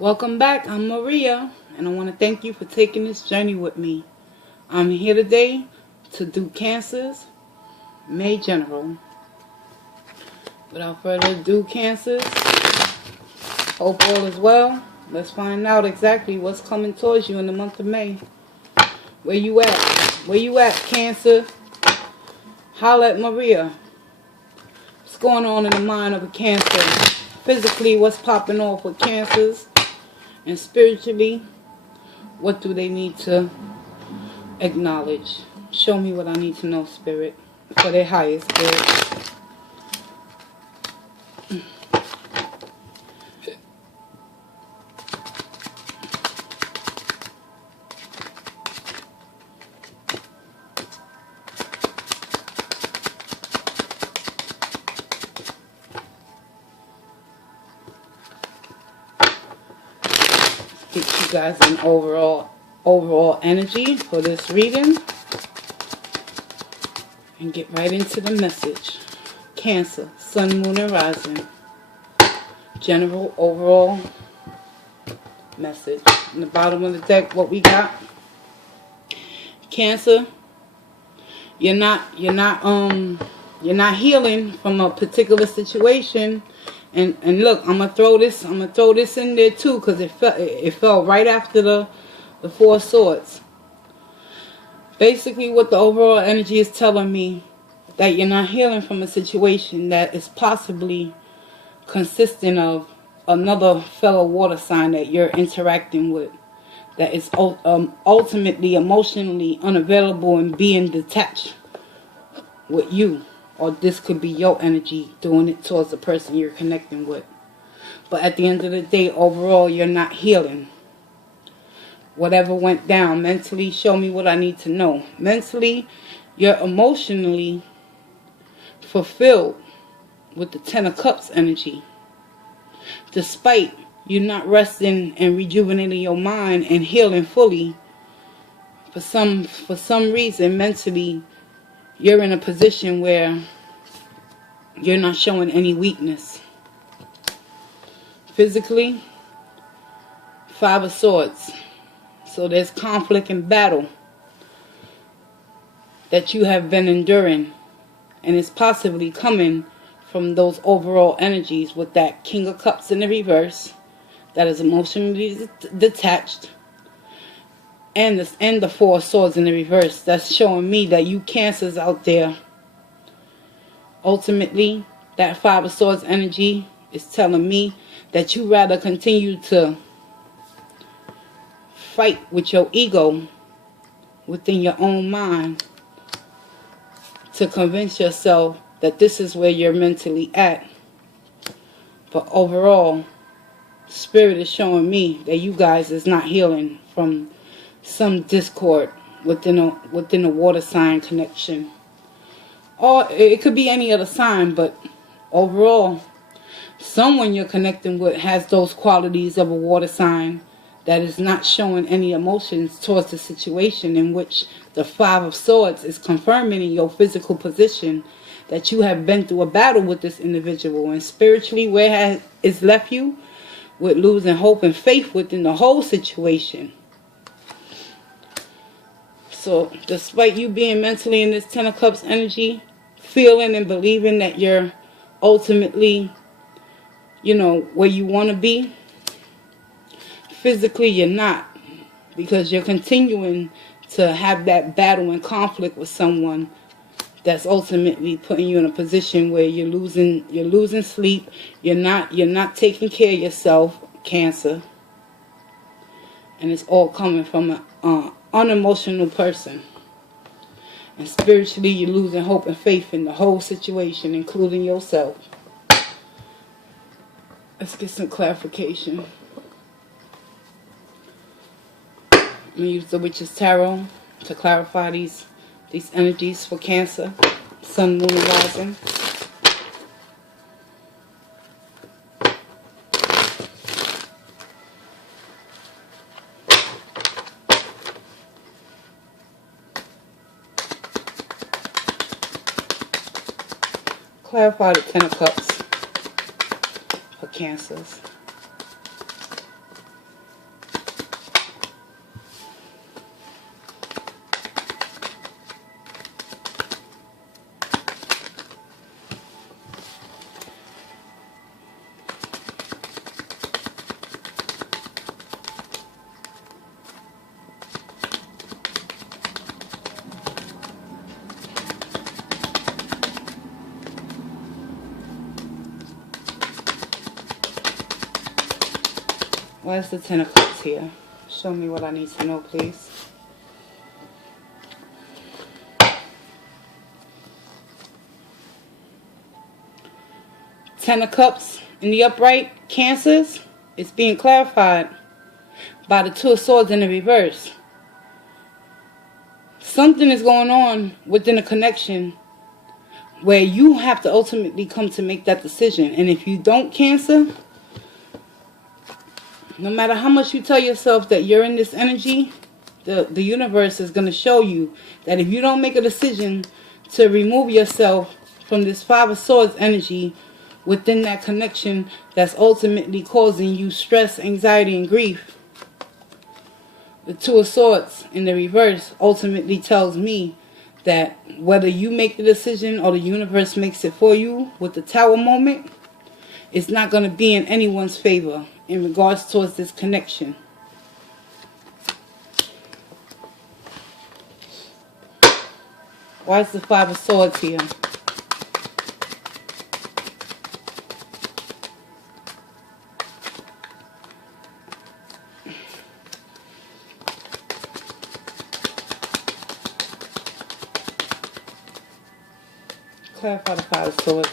Welcome back. I'm Maria, and I want to thank you for taking this journey with me. I'm here today to do Cancers, May General. Without further ado, Cancers, hope all is well. Let's find out exactly what's coming towards you in the month of May. Where you at? Where you at, Cancer? Holla at Maria. What's going on in the mind of a Cancer? Physically, what's popping off with Cancers? And spiritually, what do they need to acknowledge? Show me what I need to know, Spirit, for their highest good. Get you guys an overall energy for this reading and get right into the message. Cancer, Sun, Moon, and Rising. General overall message. In the bottom of the deck, what we got? Cancer, you're not healing from a particular situation. And look, I'm gonna throw this in there too, because it fell right after the Four of Swords. Basically, what the overall energy is telling me, that you're not healing from a situation that is possibly consisting of another fellow water sign that you're interacting with, that is ultimately emotionally unavailable and being detached with you. Or this could be your energy doing it towards the person you're connecting with. But at the end of the day, overall, you're not healing. Whatever went down mentally, show me what I need to know. Mentally, you're emotionally fulfilled with the Ten of Cups energy. Despite you not resting and rejuvenating your mind and healing fully, for some reason, mentally, you're in a position where you're not showing any weakness. Physically, Five of Swords. So there's conflict and battle that you have been enduring. And it's possibly coming from those overall energies with that King of Cups in the reverse. That is emotionally detached. And the Four of Swords in the reverse. That's showing me that you Cancers out there, ultimately, that Five of Swords energy is telling me that you rather continue to fight with your ego within your own mind to convince yourself that this is where you're mentally at. But overall, Spirit is showing me that you guys is not healing from some discord within a water sign connection, or it could be any other sign, but overall, someone you're connecting with has those qualities of a water sign that is not showing any emotions towards the situation, in which the Five of Swords is confirming in your physical position that you have been through a battle with this individual, and spiritually, where it's left you with losing hope and faith within the whole situation. So, despite you being mentally in this Ten of Cups energy, feeling and believing that you're ultimately, where you want to be, physically you're not. Because you're continuing to have that battle and conflict with someone that's ultimately putting you in a position where you're losing sleep, you're not taking care of yourself, Cancer. And it's all coming from an unemotional person. And spiritually, you're losing hope and faith in the whole situation, including yourself. Let's get some clarification. I'm going to use the Witch's Tarot to clarify these energies for Cancer, Sun, Moon, and Rising. Clarify the Ten of Cups for Cancers. Why is the Ten of Cups here? Show me what I need to know, please. Ten of Cups in the upright, Cancers. It's being clarified by the Two of Swords in the reverse. Something is going on within a connection where you have to ultimately come to make that decision. And if you don't, Cancer, no matter how much you tell yourself that you're in this energy, the universe is going to show you that if you don't make a decision to remove yourself from this Five of Swords energy within that connection that's ultimately causing you stress, anxiety, and grief, the Two of Swords in the reverse ultimately tells me that whether you make the decision or the universe makes it for you with the Tower moment, it's not going to be in anyone's favor in regards towards this connection. Why is the Five of Swords here? Clarify the Five of Swords.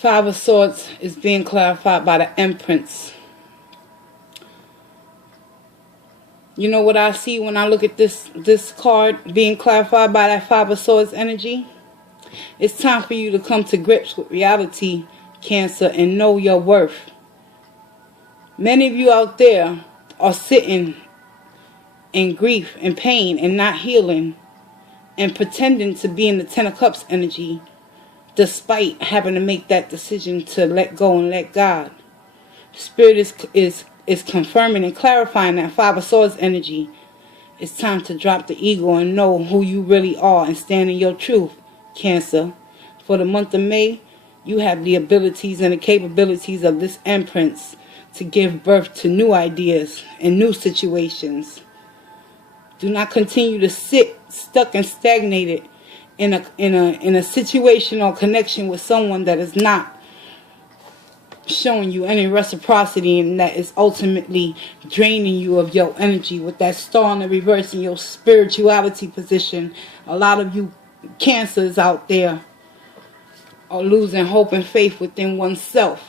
Five of Swords is being clarified by the Empress. You know what I see when I look at this card being clarified by that Five of Swords energy? It's time for you to come to grips with reality, Cancer, and know your worth. Many of you out there are sitting in grief and pain and not healing and pretending to be in the Ten of Cups energy despite having to make that decision to let go and let God. Spirit is confirming and clarifying that Five of Swords energy. It's time to drop the ego and know who you really are and stand in your truth, Cancer. For the month of May, you have the abilities and the capabilities of this Empress to give birth to new ideas and new situations. Do not continue to sit stuck and stagnated in a situation or connection with someone that is not showing you any reciprocity and that is ultimately draining you of your energy with that star in the reverse in your spirituality position. A lot of you Cancers out there are losing hope and faith within oneself.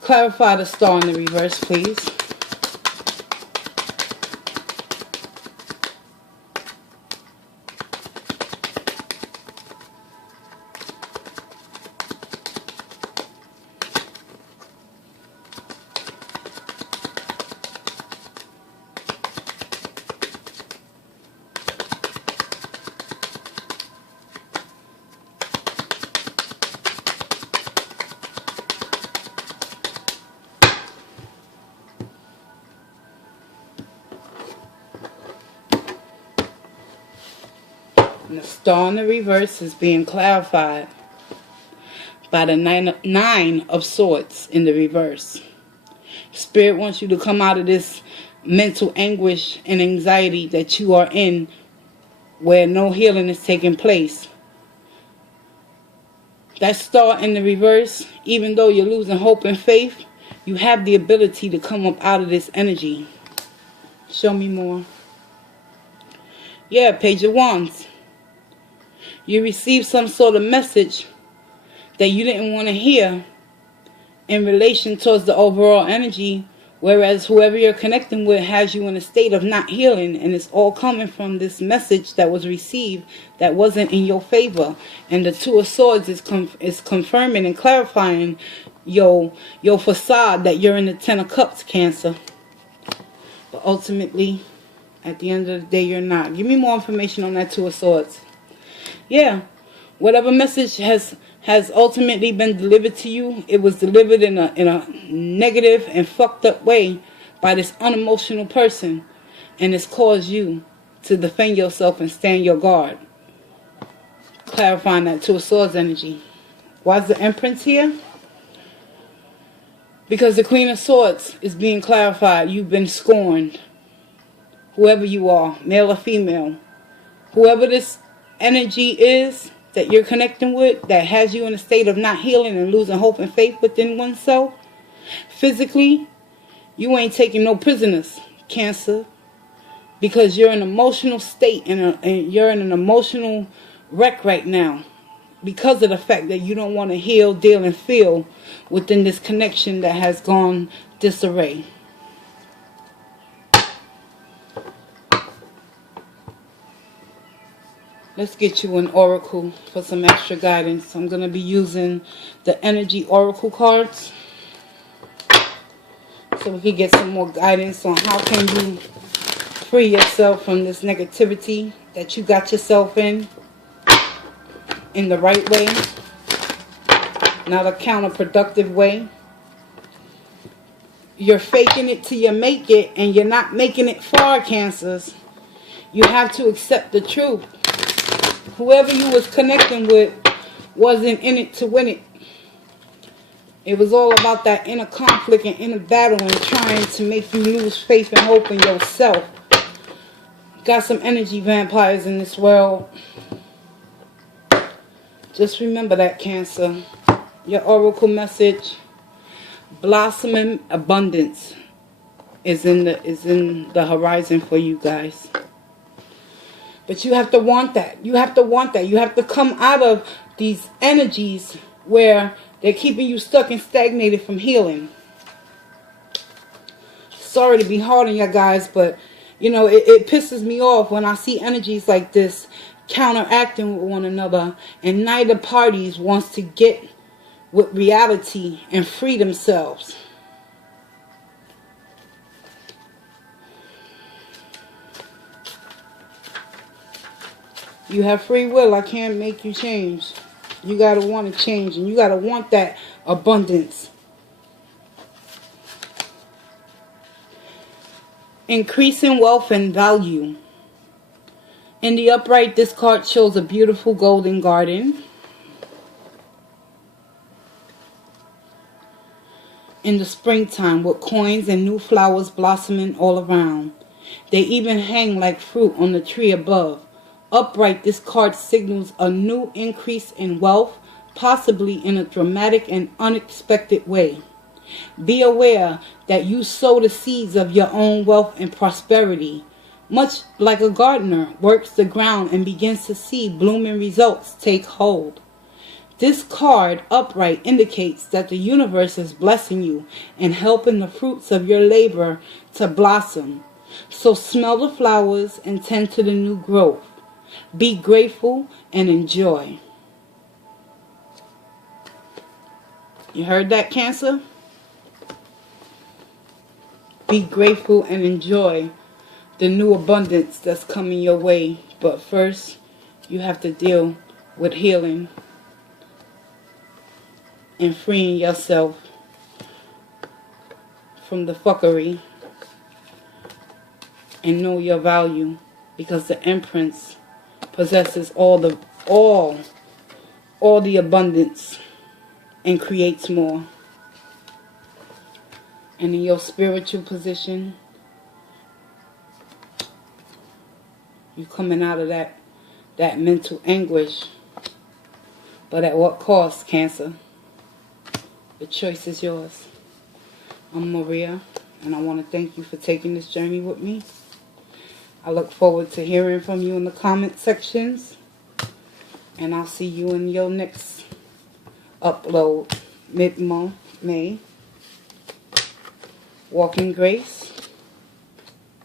Clarify the star in the reverse, please. And the star in the reverse is being clarified by the nine of Swords in the reverse. Spirit wants you to come out of this mental anguish and anxiety that you are in where no healing is taking place. That star in the reverse, even though you're losing hope and faith, you have the ability to come up out of this energy. Show me more. Yeah, Page of Wands. You received some sort of message that you didn't want to hear in relation towards the overall energy, whereas whoever you're connecting with has you in a state of not healing, and it's all coming from this message that was received that wasn't in your favor. And the Two of Swords is confirming and clarifying your facade that you're in the Ten of Cups, Cancer. But ultimately, at the end of the day, you're not. Give me more information on that Two of Swords. Yeah, whatever message has ultimately been delivered to you, it was delivered in a negative and fucked up way by this unemotional person, and it's caused you to defend yourself and stand your guard. clarifying that to a source energy. Why is the Empress here? Because the Queen of Swords is being clarified. You've been scorned. Whoever you are, male or female. Whoever this energy is that you're connecting with that has you in a state of not healing and losing hope and faith within oneself. Physically, you ain't taking no prisoners, Cancer. Because you're in an emotional state and you're in an emotional wreck right now. Because of the fact that you don't want to heal, deal, and feel within this connection that has gone disarray. Let's get you an oracle for some extra guidance. I'm going to be using the energy oracle cards. So we can get some more guidance on how can you free yourself from this negativity that you got yourself in the right way. Not a counterproductive way. You're faking it till you make it, and you're not making it far, Cancers. You have to accept the truth. Whoever you was connecting with wasn't in it to win it. It was all about that inner conflict and inner battle and trying to make you lose faith and hope in yourself. Got some energy vampires in this world. Just remember that, Cancer. Your oracle message, blossoming abundance, is in the horizon for you guys. But you have to want that. You have to want that. You have to come out of these energies where they're keeping you stuck and stagnated from healing. Sorry to be hard on you guys, but you know, it pisses me off when I see energies like this counteracting with one another, and neither parties wants to get with reality and free themselves. You have free will. I can't make you change. You got to want to change, and you got to want that abundance. Increasing wealth and value. In the upright, this card shows a beautiful golden garden. In the springtime, with coins and new flowers blossoming all around. They even hang like fruit on the tree above. Upright, this card signals a new increase in wealth, possibly in a dramatic and unexpected way. Be aware that you sow the seeds of your own wealth and prosperity. Much like a gardener works the ground and begins to see blooming results take hold. This card, upright, indicates that the universe is blessing you and helping the fruits of your labor to blossom. So smell the flowers and tend to the new growth. Be grateful and enjoy. You heard that, Cancer? Be grateful and enjoy the new abundance that's coming your way. But first, you have to deal with healing and freeing yourself from the fuckery and know your value, because the Empress possesses all the abundance and creates more. And in your spiritual position, you coming out of that mental anguish. But at what cost, Cancer? The choice is yours. I'm Maria, and I want to thank you for taking this journey with me. I look forward to hearing from you in the comment sections. And I'll see you in your next upload mid-month, May. Walk in grace.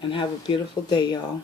And have a beautiful day, y'all.